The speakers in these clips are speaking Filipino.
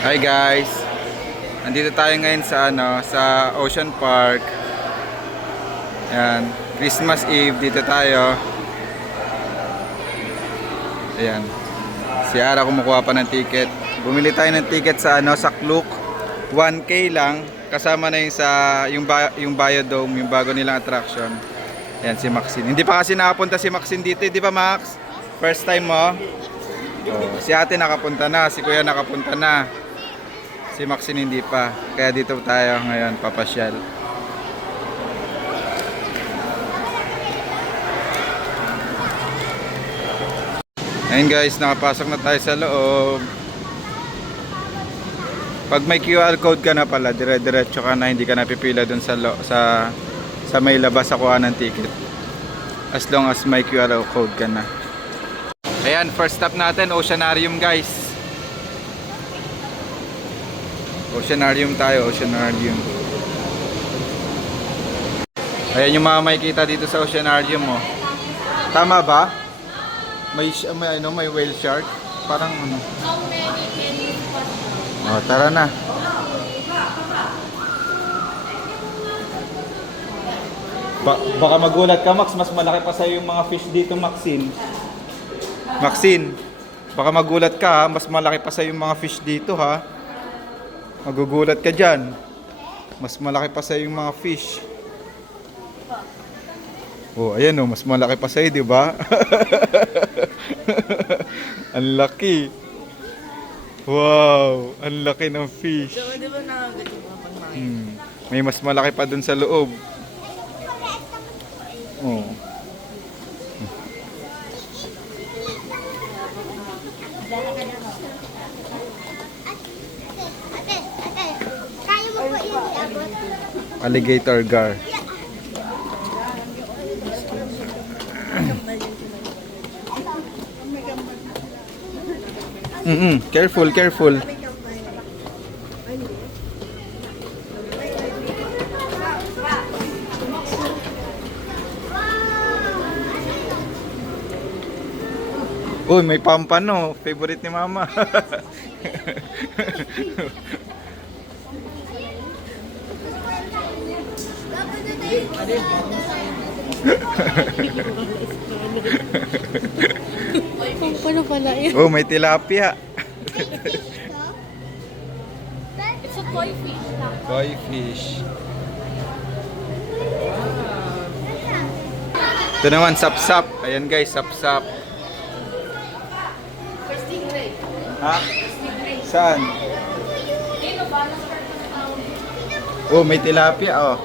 Hi guys. Nandito tayo ngayon sa sa Ocean Park. Ayan, Christmas Eve dito tayo. Ayan. Si Ara kumukuha pa ng ticket. Bumili tayo ng ticket sa sa Klook. 1K lang kasama na yung Biodome, yung bago nilang attraction. Ayan si Maxine. Hindi pa kasi nakapunta si Maxine dito, di ba Max? First time mo? Oh, si ate nakapunta na, si kuya nakapunta na. Si Maxine hindi pa. Kaya dito tayo ngayon papasyal. Ayun guys, nakapasok na tayo sa loob. Pag may QR code ka na pala, dire-diretso ka na, hindi ka na pipila dun sa may labas sa kuha ng ticket. As long as may QR code ka na. Ayan, first stop natin, Oceanarium guys. Oceanarium tayo, Oceanarium. Ayan yung mga makikita dito sa Oceanarium, oh. Tama ba? May whale shark. Parang ano. Oh, tara na. Baka magulat ka, Max, mas malaki pa sa'yo yung mga fish dito, Maxine. Maxine, baka magulat ka, ha? Mas malaki pa sa'yo yung mga fish dito, ha? Magugulat ka dyan. Mas malaki pa sa'yo yung mga fish. Oh, ayan oh, mas malaki pa sa'yo, di ba? Ang laki. Wow, ang laki ng fish. Di ba nakagat yung mga pagmangin? May mas malaki pa dun sa loob. Oh. Alligator gar. Careful, careful. Uy, may pampano. Favorite ni Mama. Paano pala yun? Oh, may tilapia. It's a koi fish lang. Koi fish. Ito naman, sap-sap. Ayan guys, sap-sap. Ha? Saan? Oh, may tilapia, oh.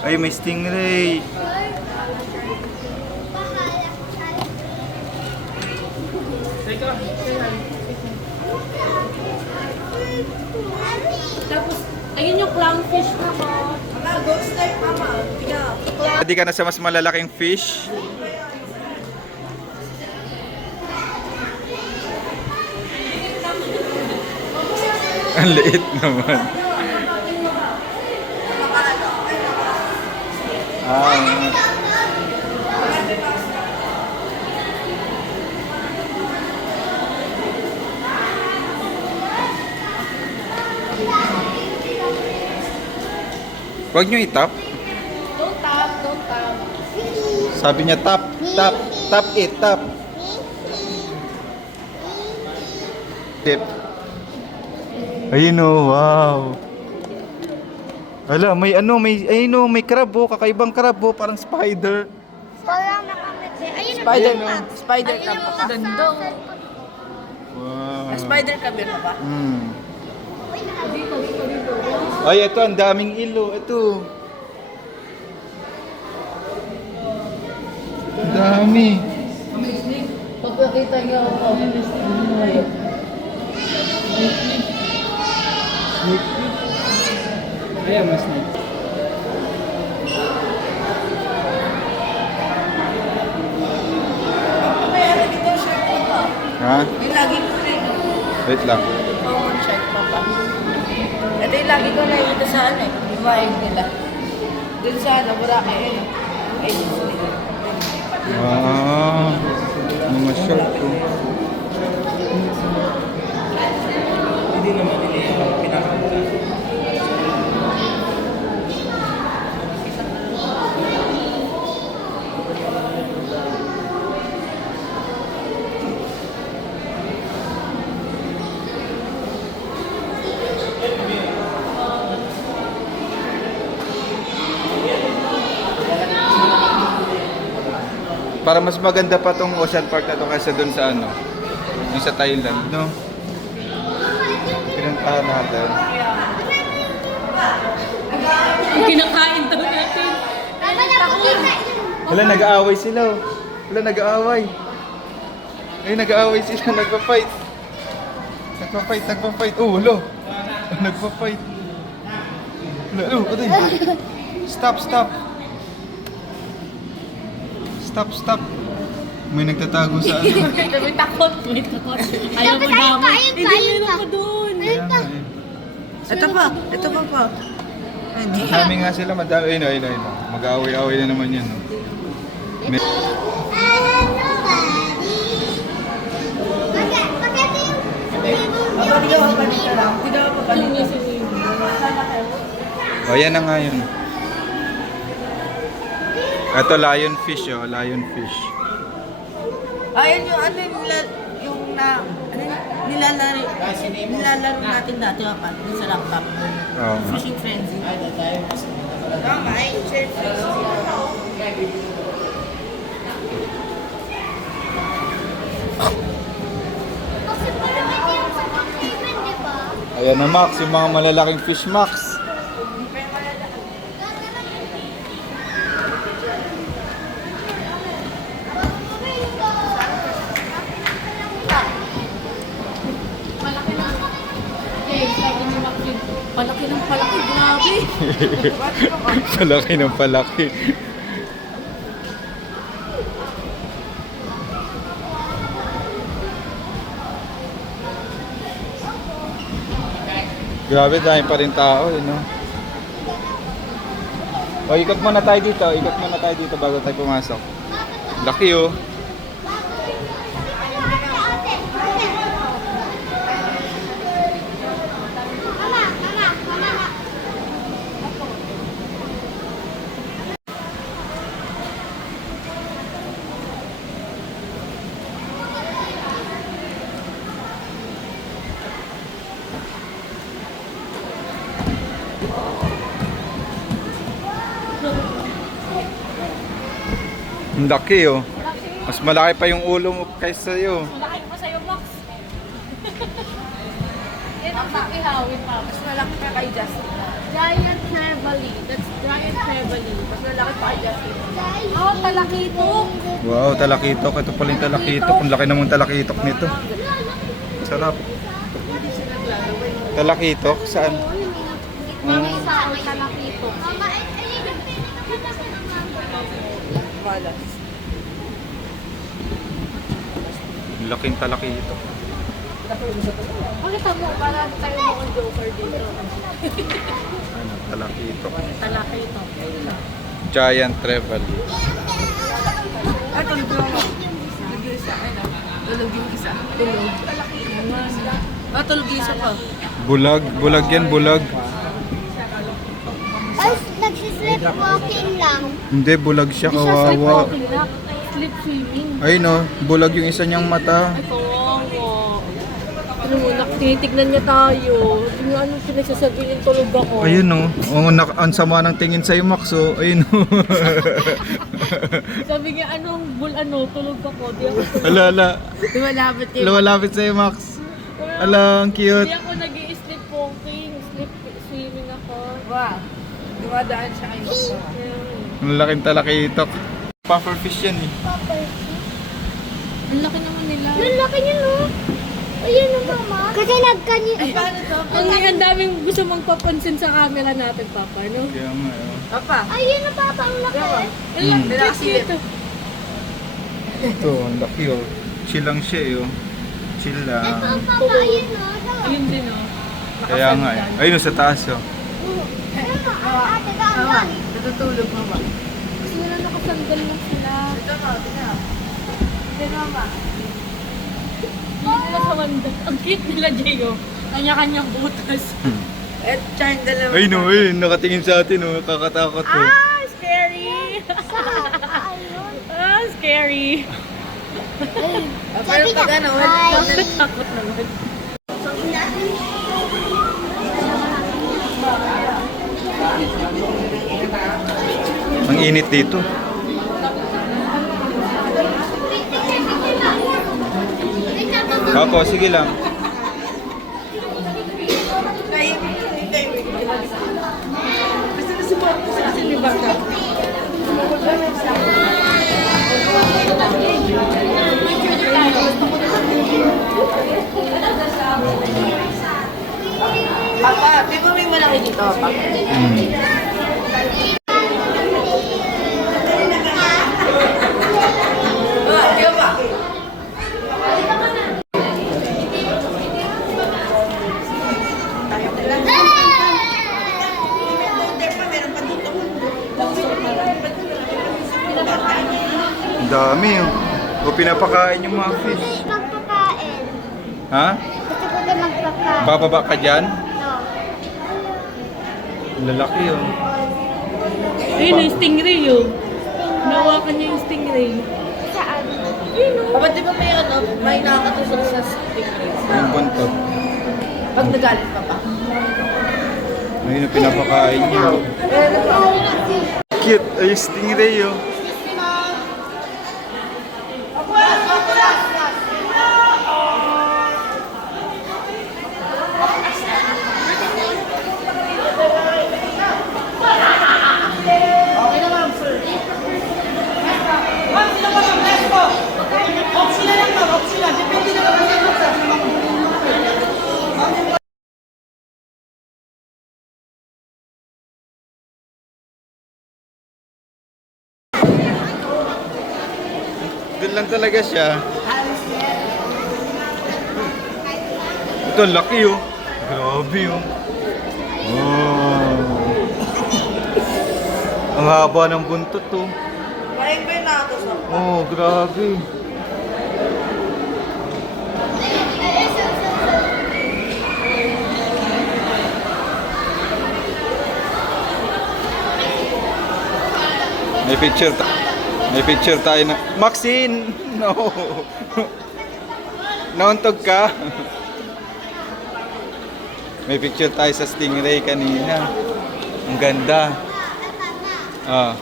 Ay, may stingray. Tapos, ayun yung clownfish na ko. Ghost life, mama. Hindi ka na sa mas malalaking fish. Ang liit naman. Huwag nyo itap. Don't tap, don't tap. Sabi niya tap, tap, tap it, tap. Tip. Ayun oh, wow. Ala, may crab oh, kakaibang crab oh, parang spider. Spider na. Spider ka pa. Ganda. Wow. Spider ka ba ba? Ay, ito, ang daming ilo. Ito. Ang dami. Pagkakita niyo ako, Ayan, mas snake. Ha? yung lagi ko na yun. Wait lang. Common shark pa pa. Ito yung lagi ko na yun sa ano eh. Iwain nila. Dun sa ano, Boracay. Ay, Wow. Mga short ko. Para mas maganda pa tong Ocean Park na to kaysa dun sa ano, yung sa Thailand, no? Pinuntahan natin. Kinakain daw natin. Wala, nag-aaway sila. Oh. Wala, nag-aaway. Ay, nag-aaway sila, nagpa-fight. Nagpa-fight. Oh, wala. Nagpa-fight. Wala, oh, aday. Stop. May nagtatago sa ano. May takot. Ayaw mo naman. Hindi, meron pa doon. Kaya nga eh. Ito pa. Madami nga sila, madami. Ayun. Mag-aaway-aaway na naman yan. Oh. May- Oh, yan na nga yun. Ito, lionfish, oh. Lionfish. Ayun yung ano yung nilalaro natin dati pa dun sa laptop. Oo. Fishing frenzy. Tama, ay share Ayan na, Max. Yung mga malalaking fish, Max. Palaki ng palaki, grabe. Palaki ng palaki. Grabe, dahil pa rin tao, no? O, ikot muna tayo dito bago tayo pumasok. Laki, oh. Ang laki, oh. Mas malaki pa yung ulo mo kaysa sa'yo. Malaki pa sa'yo, Max. Yan ang makihawin, pa. Mas malaki pa kay Justin. Giant trevally. That's giant trevally. Mas malaki pa kay Justin. Oh, talakito. Wow, talakitok. Ito pala yung talakitok. Ang laki namang talakitok nito. Sarap. Talakitok? Saan? Mami sa talakito. Malas. Ang laking talakitok. Pakita mo, para tayo mo ang joker dito. Ano, talakitok. Talakito. Giant trevally. Ah, tulog mo. Tulog yung isa. Tulog yung isa. Tulog. Ah, tulog yung isa pa. Bulag yan, bulag. Ay, nagsisleepwalking lang. Hindi, bulag siya, Hindi siya kawawa. sleepwalking na. Sleep swimming. Ay no, bulag yung isa niyang mata. Ay, kawawa. Ano mo, tinitignan niya tayo. Yung ano pinagsasabihin, tulog ako. Ayun no, ang sama ng tingin sa'yo, Max, oh. Ayun no. Sabi niya, tulog ako. Di ako tulog. Ala. Lumalapit yung... Lumalapit sa'yo, Max. Ala, ang cute. Di ako nag-i-sleepwalking. Sleep swimming ako. Wow. Dumadaan siya kayo. Ang laking talakitok. Pufferfish yan eh. Ang laki naman nila. Ang laki niya, no? Ayan o, mama. Kasi nagkanyi... Ay, paano to? Ang daming gusto magpapansin sa camera natin, Papa, no? Kaya nga, oh. Papa. Ayun na, papa, ang laki. Ang laki Nakasilip. dito. Ito, ang laki oh. Chill lang siya eh, oh. Chill Ito, lang. papa, ayun o. Ayun din, oh. Kaya nga eh. Ayun oh, sa taas oh. Ate, Mama, daan. natutulog mama. Kasi wala nakasandal lang sila. Ito mo, tingnan. Tingnan mama. Hindi nila sa wanda. Ang cute nila, Jayo. Kanya-kanyang butas. Eh, tsaka yung dalawa. Ay no, eh, nakatingin sa atin oh. Kakatakot oh. Ah, scary! Ayun. Ah, scary! Pero pag ano, Takot naman. Ang init dito. Opo, sige lang. Kasi may bata. Papa, di ba may malaki dito, Papa? Ah, di ba? Ang dami oh. O pinapakain yung mga fish. Magpakain. Ha? Gusto ko na magpakain. Bababa ka dyan? No. Ang lalaki oh. Ayun, yung stingray yun. Nawakan niya yung stingray. Saan? Papa, di ba may ano, may nakakatusok sa stingray? Yung buntot. Pag nagalit pa pa. Ayun yung pinapakain niya. Cute. Ay, stingray oh. Doon lang talaga siya. Ito, laki oh. Grabe oh. Wow. Ang haba ng buntot oh. Maing ba yung nakatusok? Oh, grabe. May picture tayo na. Maxine! No! Nauntog ka? May picture tayo sa stingray kanina. Ang ganda. Ah.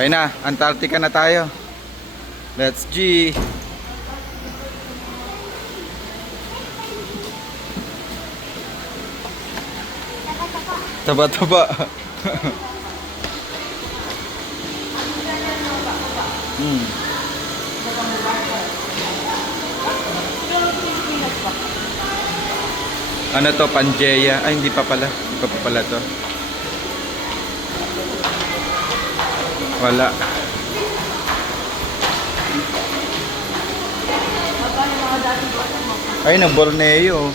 Ayun na, Antarctica na tayo. Let's G. Taba-taba. Ano to, Pangea? Ay, hindi pa pala. Hindi pa pala to. Wala. Ay, na Borneo.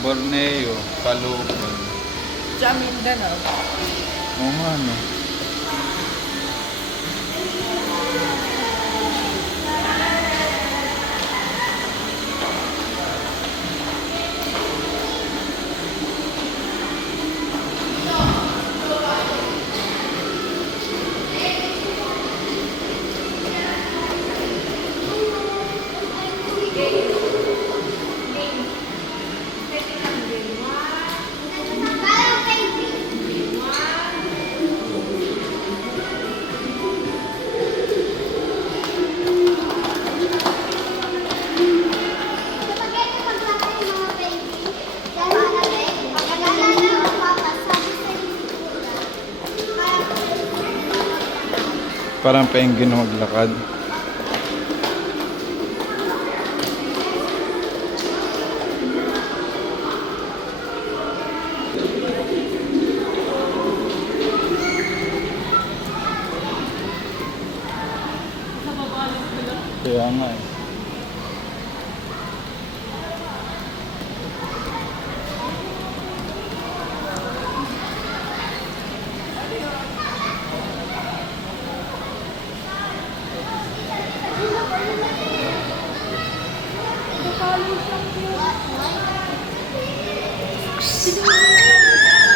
Borneo, Caloocan. Sa Mindanao. Oo nga, no. Parang penguin na maglakad. Kaya nga eh.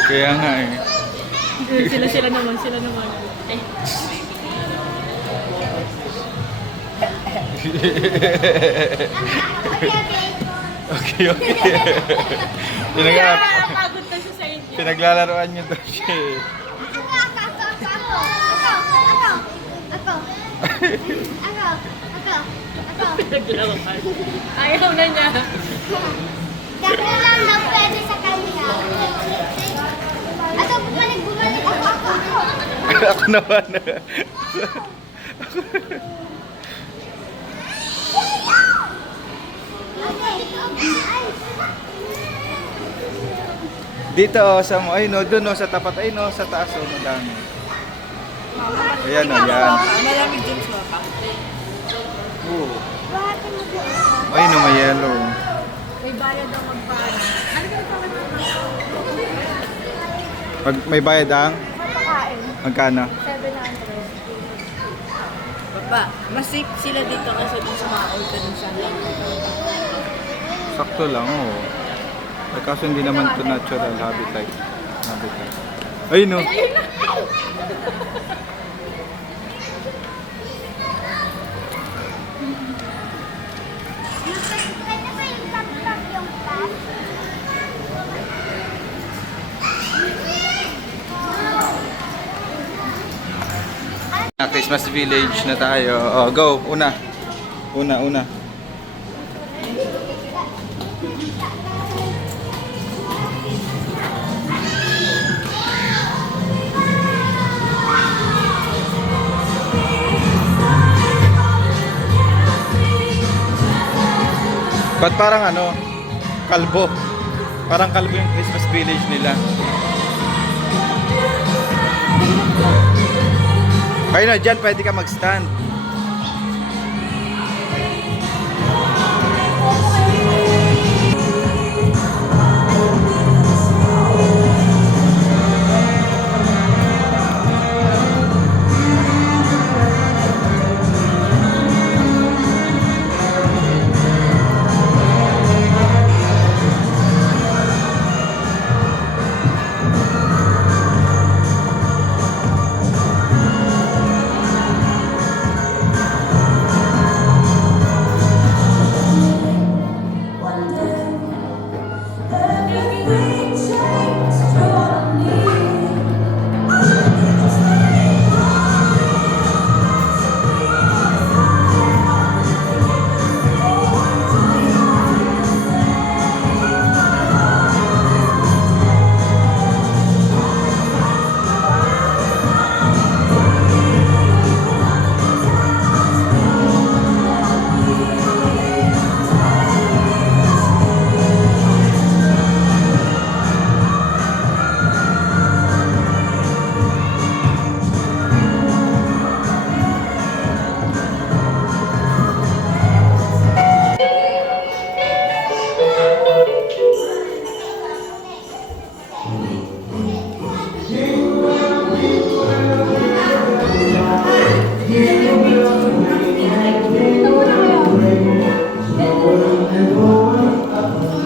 Kaya nga eh. Sila naman. Eh, Okay, okay. pagod na siya sa inyo. Pinaglalaroan niyo daw siya eh. Naglaro ka. Ayaw na niya. Dako lang daw pwede sa kanya. Ato, bumalik ako. Ako naman. Dito oh, sa mo, ay no, doon oh, sa tapat, ay no, sa taas oh, madami. Ayan oh, yan. Malamig dun sa baka. Oo. Ay no, may yellow. May bayad ang magpaan. May bayad ang? Magkano? 700. Papa, mas safe sila dito kasi dun sa mga organisasyon. Sakto lang oh. Ay, kaso hindi naman to natural habitat. Ay no. Pwede ba yung tap-tap yung tap? Christmas village na tayo. Oh, go. Una. Ba't parang ano? Kalbo. Parang kalbo yung Christmas village nila. Ayun na, dyan pwede ka mag-stand.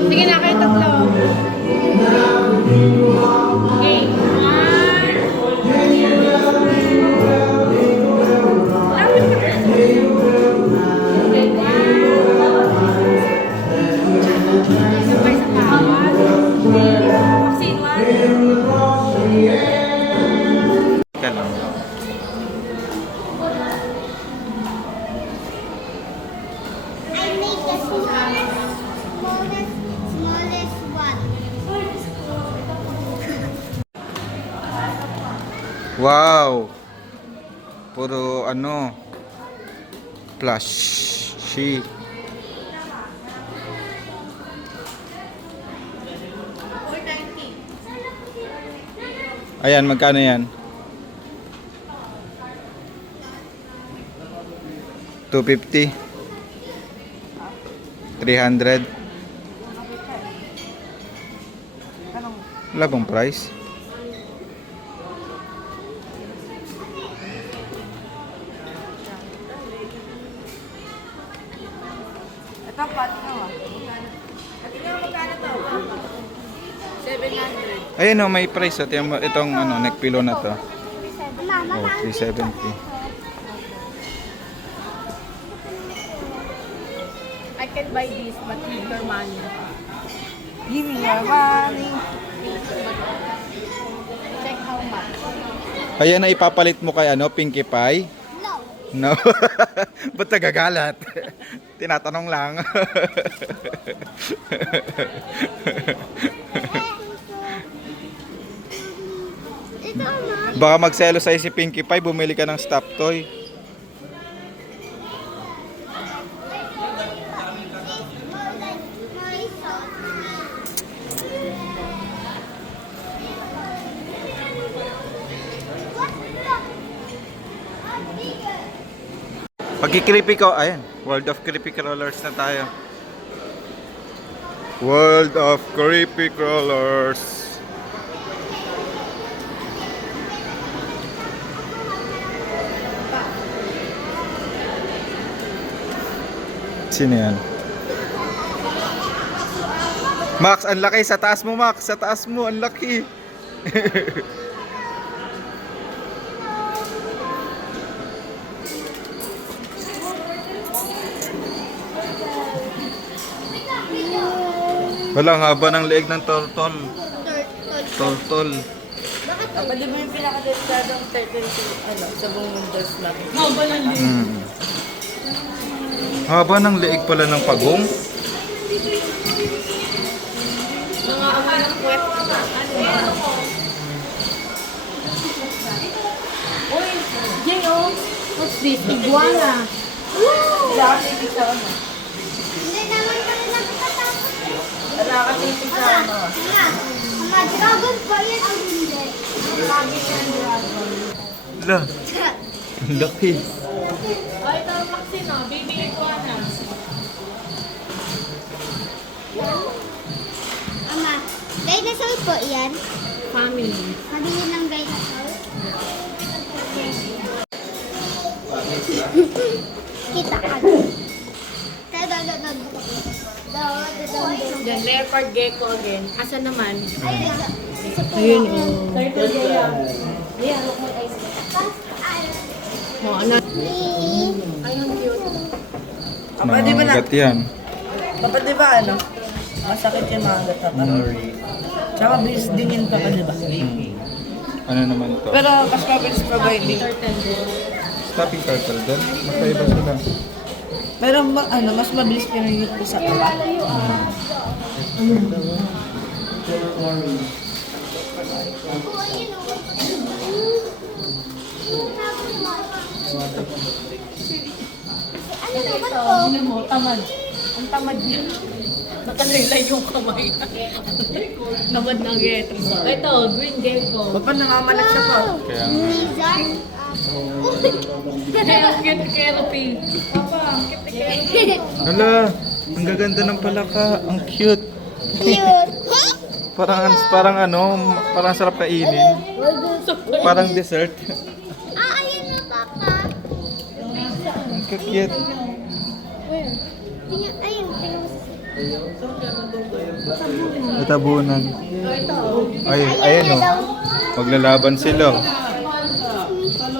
Sige na, kayo tatlo. Okay. Ka lang. I make the smallest one. Wow! Puro ano, plush. Ayan, magkano yan? 250? 300? Wala bang price? Ito, pati na magkano to? 700. Ayun oh, may price. Oh. Tingnan mo, itong ano, neck pillow na to. Mama, Oh, 370. I can buy this, but need your money. Give me your money. Check how much. Ayan na ipapalit mo kay ano, Pinkie Pie? no. No. Ba't nagagalat? Tinatanong lang. Ito, ma. Baka magselo sa'yo si Pinkie Pie, bumili ka ng stop toy. Pagki-creepy ko, ayan, World of Creepy Crawlers na tayo. World of Creepy Crawlers. Sino yan? Max, ang laki sa taas mo, Max. Sa taas mo, ang laki. Walang haba ng leeg ng tortol. Tortol. Pwede mo yung pinaka-delikadong turtle sa buong mundo slot. Haba ng leeg pala ng pagong. Mga amoy ng puwet. Uy, Jay, oh. What's this? Iguana. Wala kasi ibig sa ano. Hindi naman kami nagtatapos. Wala kasi ibig sa ano. Mama, dragon ba yan o hindi? Lagi yan dragon. La. Ang laki. Oh, ito ang vaccine, oh. Baby iguana. Mama, dinosaur po yan. Family. Sabihin ng dinosaur. Kita ka. Then, leopard gecko again. Asa naman? Ayun, Turtle gecko. Ayan, look mo eyes. Oh, ano? Ayun, cute. Pwede ba na? Nangangagat yan. Kapag di ba ano? Masakit yung mga gata pa. Tsaka bilis din yung kaka, di ba? Ano naman to? Pero mas mabilis pa ba hindi? Stopping turtle din. Magkaiba sila. Pero ano, mas mabilis pinunit ko sa kaka. Ano naman po? Ano mo? Tamad. Ang tamad niya. Nakalaylay yung kamay. Tamad ng gecko. Ito, green gecko. Papa nangamalat siya pa. Kaya nga. Lizard? Kaya ang cute therapy. Papa, ang cute. Hala, ang gaganda ng palaka. Ang cute. Cute. Parang ano, parang sarap kainin. Parang dessert. Ah, ayun na, Papa. Ang cute. Ayun, Natabunan. Ay, ayun o. Maglalaban sila.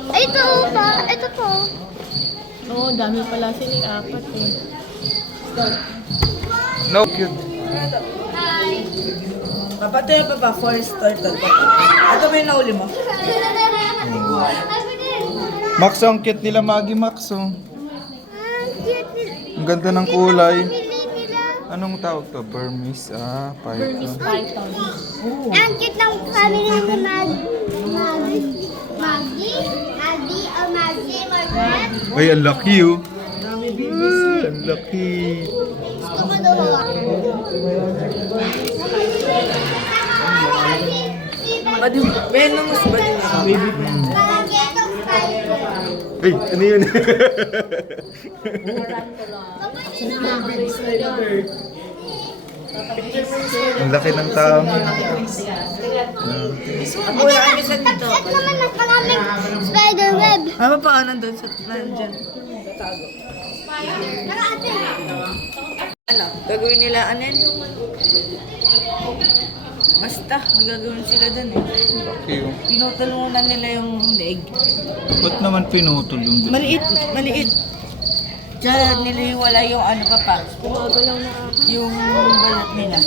Ay, ito pa. Ito po. Oo, dami pala sila. Apat eh. No, cute. Kapatid pa ba? Forest turtle pa. Ito ba yung nauli mo? Max, ang cute nila, Maggie Max. Oh. Ang ganda ng kulay. Anong tawag to? Burmese? Ah, Burmese python. python. Ang cute ng family ni Maggie o Maggie, Margaret. Ay, ang laki oh. Ang laki. Gusto ko daw hawakan. Badi, venomous ba din ako? Baby. Ay, ano yun? Ang laki ng tao. Ako wala kami sa dito. At naman mas maraming spider web. Ano pa nandun sa nandyan? Tara ate. Ano? Gagawin nila anin? Basta, may gagawin sila dun eh. Laki oh. Pinutulungan nila yung leg. Ba't naman pinutol yung Maliit, maliit. Diyan niliwala yung ano pa. Yung balat nila.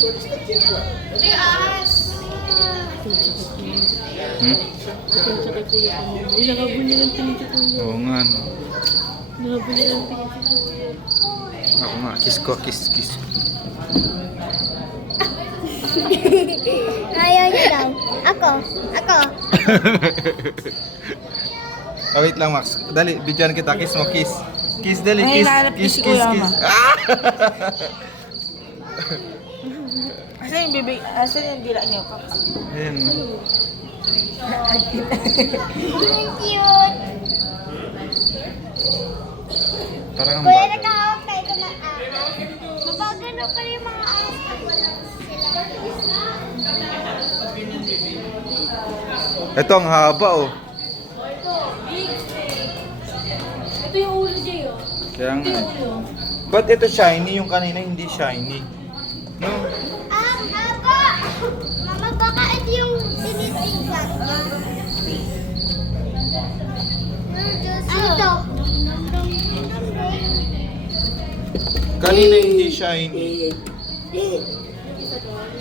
Hmm? Sakit kuya ko. Ilakabon niya ng piniti kuya. Oo nga no. Ilakabon niya ng piniti kuya. Ako nga, kiss ko, kiss. Ayaw niya daw. Ako. Oh, wait lang Max. Dali, bigyan kita. Kiss mo, kiss. Kiss, dali, Ay, kiss. nahanap Kiss, si kiss, Kuya kiss. Ma. Ah! Asan yung bibig? Asan yung dila niyo, Papa? Ayan. Cute. Parang ang Kuya, bagay. nakahawak tayo ito ng ahas. Mapagano pa rin yung mga ahas na wala sila. Ito ang haba oh. Ito yung ulo, Jay, oh. Kaya nga. eh. Ulo. Ba't ito shiny? Yung kanina hindi shiny. No? Aba! Mama, baka ito yung tinitingnan. Ito. Kanina hindi shiny.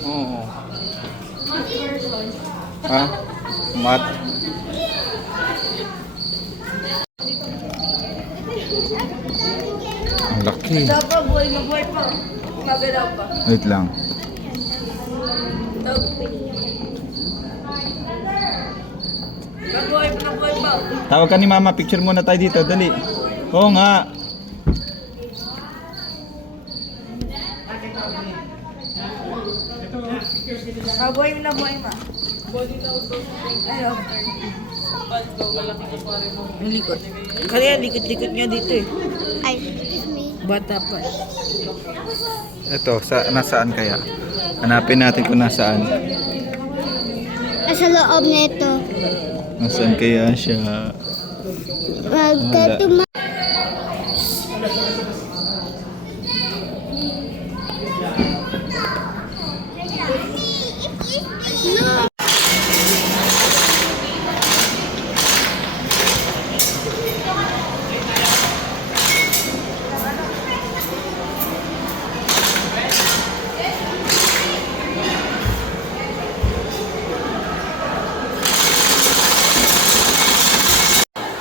Oo. Ha? Mat? Ang laki. Dapat buhay na buhay pa. Magalaw pa. Wait lang. Nabuhay pa na buhay pa. Tawag ka ni Mama, picture muna tayo dito, dali. Oo nga. Mabuhay na buhay pa. Ayaw. Yung likod. Kaya likod-likod niya dito eh. Ay, excuse me. Bata pa eh. Ito, nasaan kaya? Hanapin natin kung nasaan. Nasa loob nito. Nasaan kaya siya? Magkatuma. No.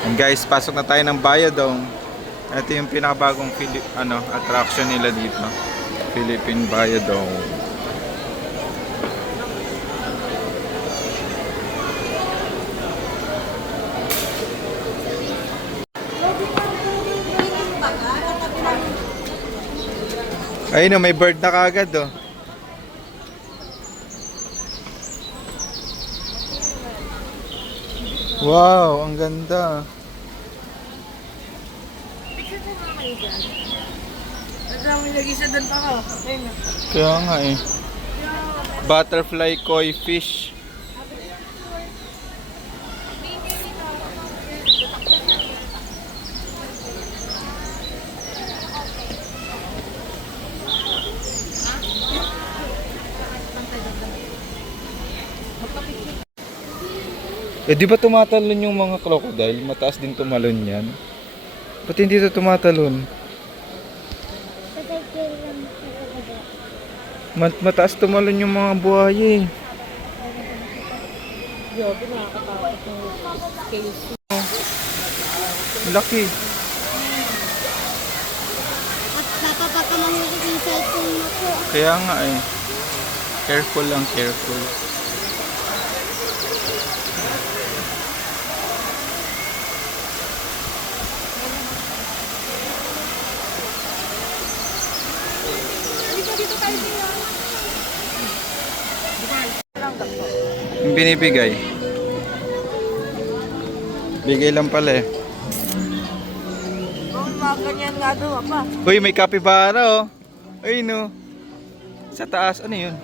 And guys, pasok na tayo ng Biodome. Ito yung pinakabagong attraction nila dito. Philippine Biodome. Ayun oh, may bird na kagad oh. Wow, ang ganda. Ang dami lagi sa doon pa ka. Ayun na. Kaya nga eh. Butterfly koi fish. Eh di ba tumatalon yung mga crocodile? Mataas din tumalon yan. Ba't hindi ito tumatalon? Mataas tumalon yung mga buhay eh. Grabe, nakakatakot yung scales. Laki. At baka baka mahulog yung cellphone mo po. Kaya nga eh. Careful lang, careful. Yung binibigay. Bigay lang pala eh. Kung mga ganyan nga daw, pa. Uy, may capybara oh. Ay no. Sa taas, ano yun?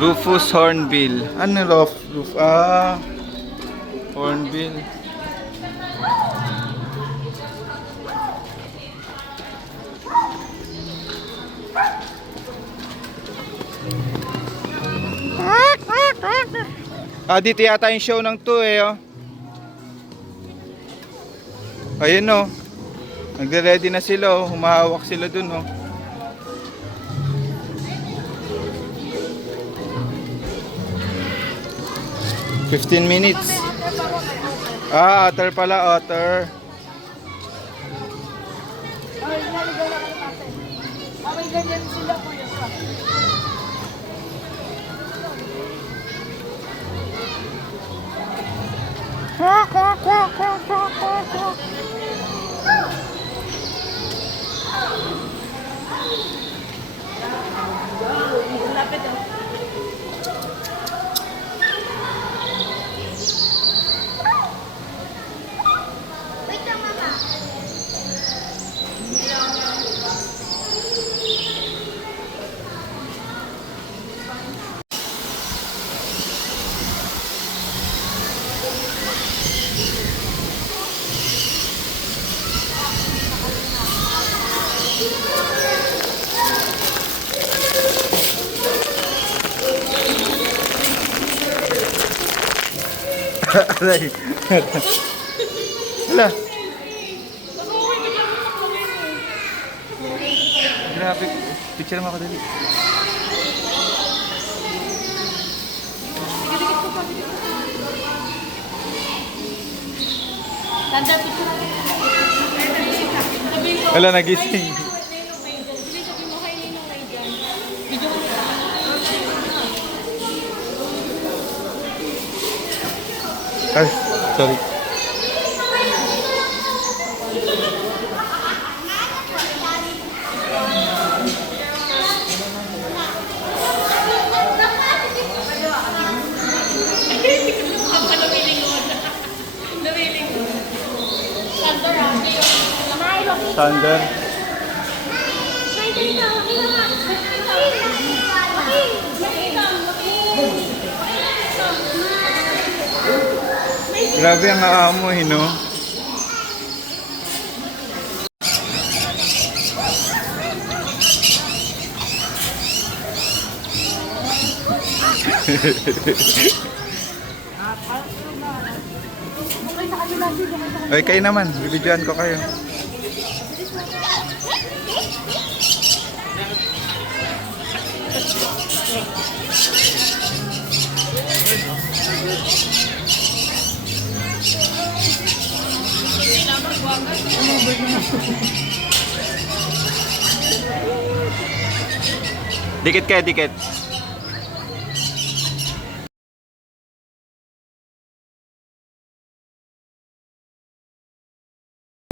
Rufus Hornbill. Ano Rufus? Hornbill. Dito yata yung show ng 2 eh, oh. Ayun, oh. Nagre-ready na sila, oh. Humahawak sila dun, oh. "15 minutes. Otter pala, otter. May ganyan sila kuya. Lapit ah. Wait lang, mama. Aray. Hala. Grabe. Picture mo ako dali. Tanda picture natin. Wala, nagising. Ay, sorry. Thunder. Grabe ang aamoy, no? Ay, kayo naman. Bibidyoan ko kayo. Dikit kayo, dikit.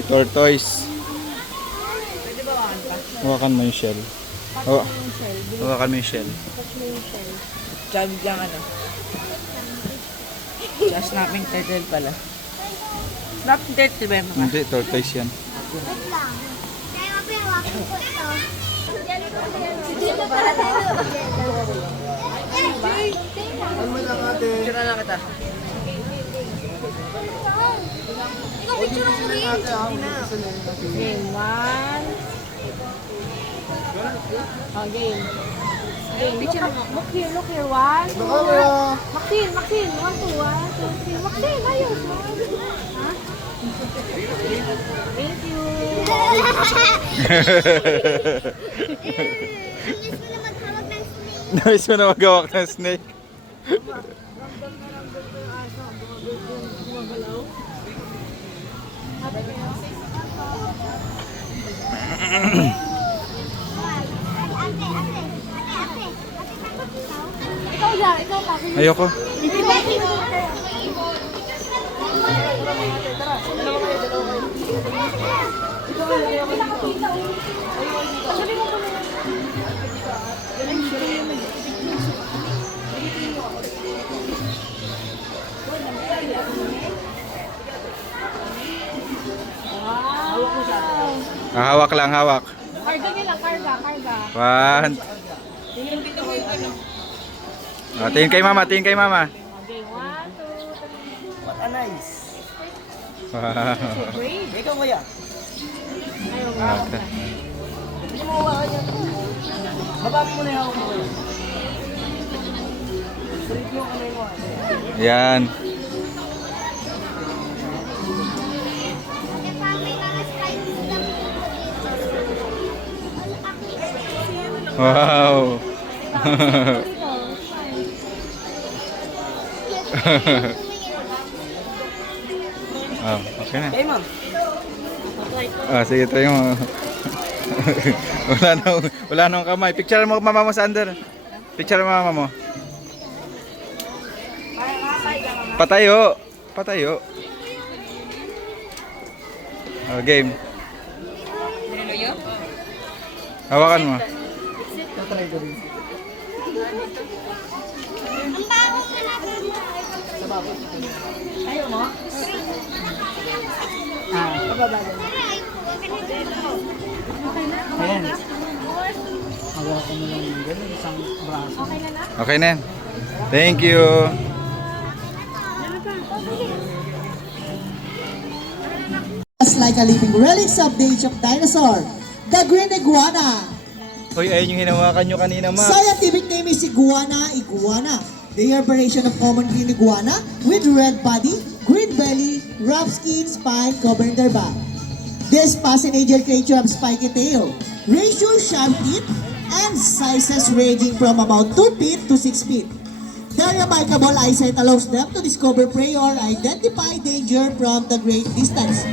Tortoise. Hawakan mo yung shell. Hawakan mo yung shell. Sabi dyan ano. Just snapping turtle pala. Snapping turtle ba yung mga? Hindi, tortoise yan. Wait lang. Kaya nga pinawakan ko ito. Picture na lang kita. Ikaw picture mo rin. Game 1. Oh, game. Picture mo. Look here, 1, 2. Maxine, 1, 2, 3. Maxine, ayos. Ha? Thank you. Inis mo na maghawak ng snake. Namiss mo na maghawak ng snake. Ikaw dyan, ikaw pa. Ayoko. Hawak lang, hawak. Karga nyo lang, karga. One. Tingin kay mama, tingin kay mama. Okay, 1, 2, 3. What a nice. Wow. Brave. Ikaw kuya. Ayaw nga. Okay. Hindi mo hawakan yan. Baba mo muna yung hawak mo kuya. Yan. Wow. Oh, okay na. Okay, ma'am. Ah, sige, try mo. wala nang kamay. Picture mo mama mo sa under. Picture mo mama mo. Patayo. Patayo. Oh, game. Hawakan mo. Ayaw mo? Ayan. Magawa ko na lang yung gano'n, isang braso. Okay na yan. Thank you. Just like a living relics of the age of dinosaur, the green iguana. Hoy, ayun yung hinawakan nyo kanina, ma. Scientific name is iguana iguana. They are variation of common green iguana with red body, green belly, rough skin, spine covering their back. This fascinating creature have spiky tail, razor sharp teeth, and sizes ranging from about 2 feet to 6 feet. Their remarkable eyesight allows them to discover prey or identify danger from the great distance.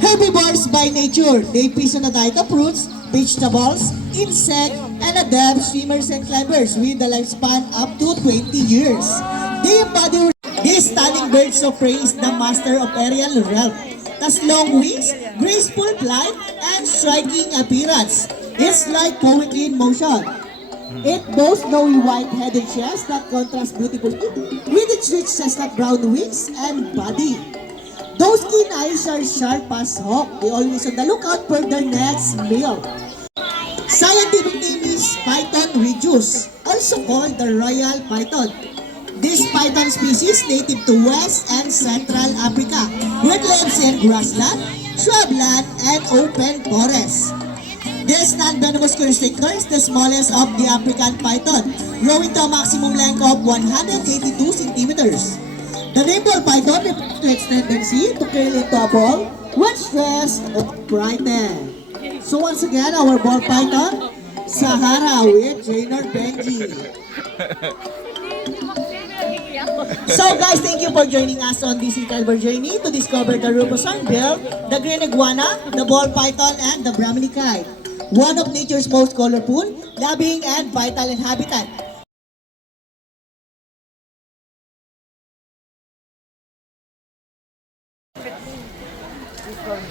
Herbivores by nature, they feast on a diet of fruits, vegetables, insects, and adept swimmers and climbers with a lifespan up to 20 years. They embody these stunning birds of prey is the master of aerial realm. Thus long wings, graceful flight, and striking appearance. It's like poetry in motion. It boasts snowy white-headed chest that contrasts beautifully with its rich chestnut brown wings and body. Those keen eyes are sharp as hawk. They always on the lookout for their next meal. Scientific name is Python regius, also called the royal python. This python species native to West and Central Africa, where it lives in grassland, shrubland, and open forests. This non-venomous constrictor is the smallest of the African python, growing to a maximum length of 182 centimeters. The name ball python refers to its tendency to curl into a ball when stressed or frightened. So once again, our ball python, Sahara with trainer Benji. So guys, thank you for joining us on this incredible journey to discover the Rufous hornbill, the green iguana, the ball python, and the Brahminy kite. One of nature's most colorful, loving, and vital inhabitant.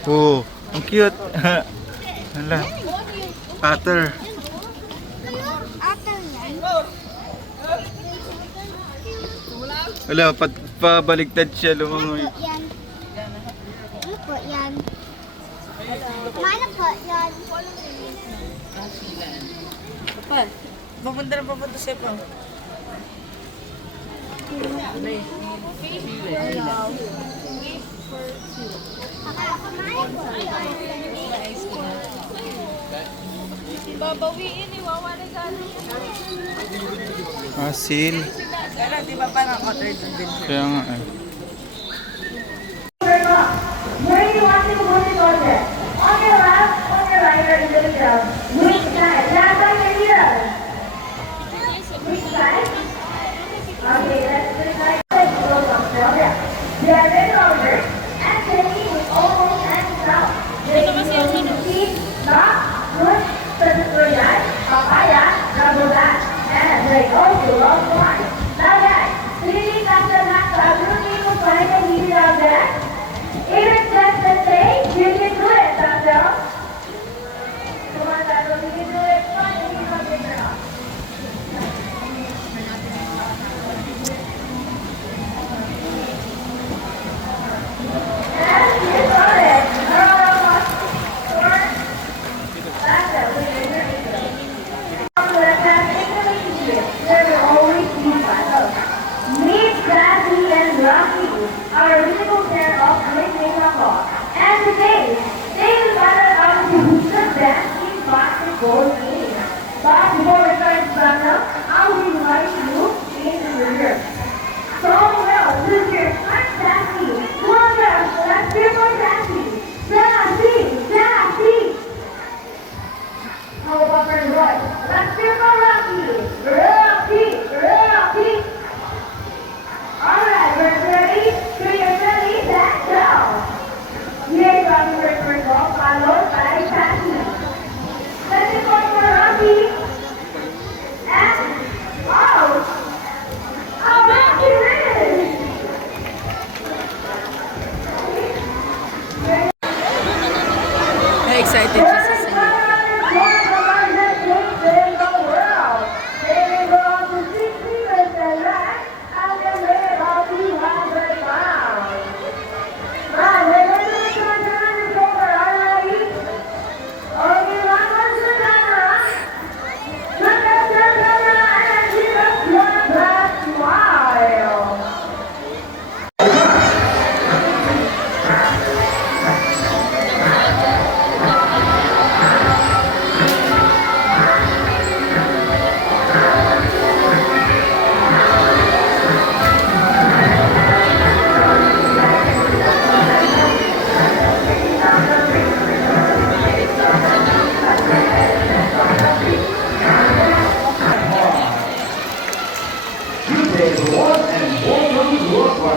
Oh, ang cute. Hala. Otter. Wala, pabaligtad siya lumangoy. Yan. Ano po yan? Ano po yan? Kapal. Papunta siya pa. Babawiin, iwawa na gano'n. Asil. Kaya di ba parang otter dun din siya? Kaya nga eh. Where you want to go to toilet? On your left, on your right, or in the middle? Which side? Left or the middle? Which side? Okay, let's decide. Let's go to Australia. They are very older and taking with almost hands down. They include seed, nut, fruit, sarsaparilla, papaya, rambutan, and they also love wine. Now guys, please after that, everything will find a meeting out there. Even just the day, you can do it, Daniel. Come on, Daniel, you can do it. Come on, you can do it.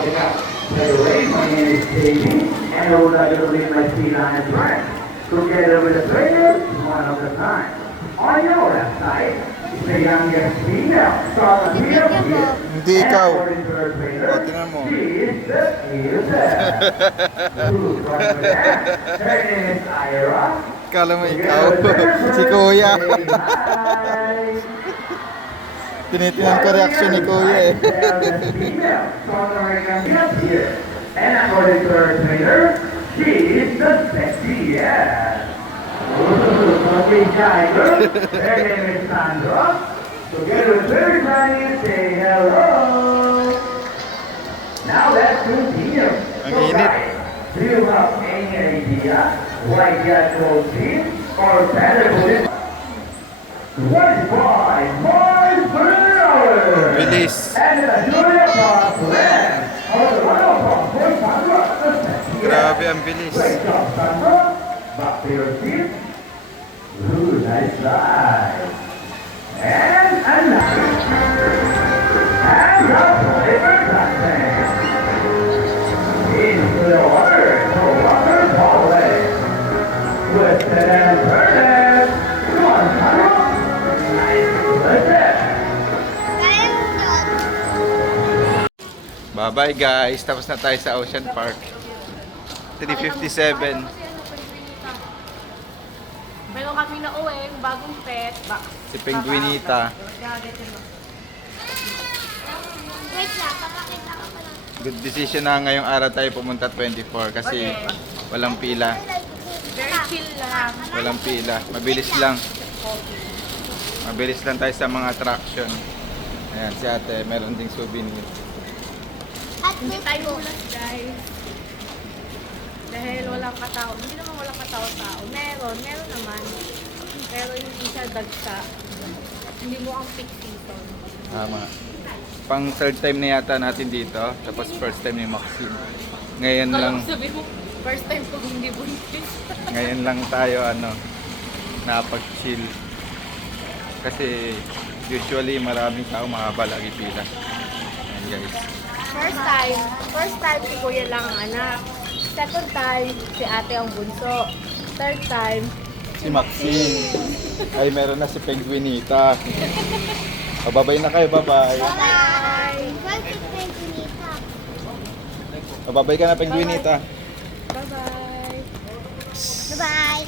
popping up. By the way, my name is Jamie, and I would like to lead my feline friend. Together with the trainer, one of the time. On your left side is the youngest female, from here. Hindi ikaw. According to her trainer, O, tingnan mo. she is the cutest. Who's running with that? Her name is Ira. Kala mo ikaw. Si Kuya. Say hi. Tinitingnan ko reaction ni Kuya eh. And according to her trainer, she is the sexiest. Okay, shy girl. Her name is Sandra. Together with her Chinese, say hello. Now let's continue. Ang So init. guys, do you have any idea why that goes in or better with 25 miles per hour. Bilis. And the jury applause for them. Or the round of applause for Sandra, the sexiest. Grabe, ang bilis. Great job, Sandra. Back to your seat. Ooh, nice slide. And another. And the flavor contest. Into the water, the water hallway. Twisted and turning. Come on, Sandra. Nice. That's it. Bye-bye guys. Tapos na tayo sa Ocean Park. 3:57. Meron kami na uwing bagong pet. Si Penguinita. Wait lang, papakita ko pa lang. Good decision na ngayong araw tayo pumunta 24 kasi walang pila. Very chill lang. Walang pila. Mabilis lang. Mabilis lang tayo sa mga attraction. Ayan, si ate, meron ding souvenir. At Hindi tayo ulas, guys. Dahil walang katao. Hindi naman walang katao-tao. Meron naman. Pero hindi siya dagsa. Hindi mo ang peak season. Tama. Pang third time na yata natin dito. Tapos first time ni Maxine. Ngayon lang, Kala ko sabihin mo, first time ko hindi buntis. ngayon lang tayo napag-chill. Kasi usually maraming tao, mahaba lagi pila. Ayan guys. First time si kuya lang ang anak. Second time, si ate ang bunso. Third time, Si Maxine. Ay, meron na si Penguinita. O, babay na kayo, babay. bye! Welcome to Nita. O, babay ka na, Penguinita. bye-bye. Bye-bye!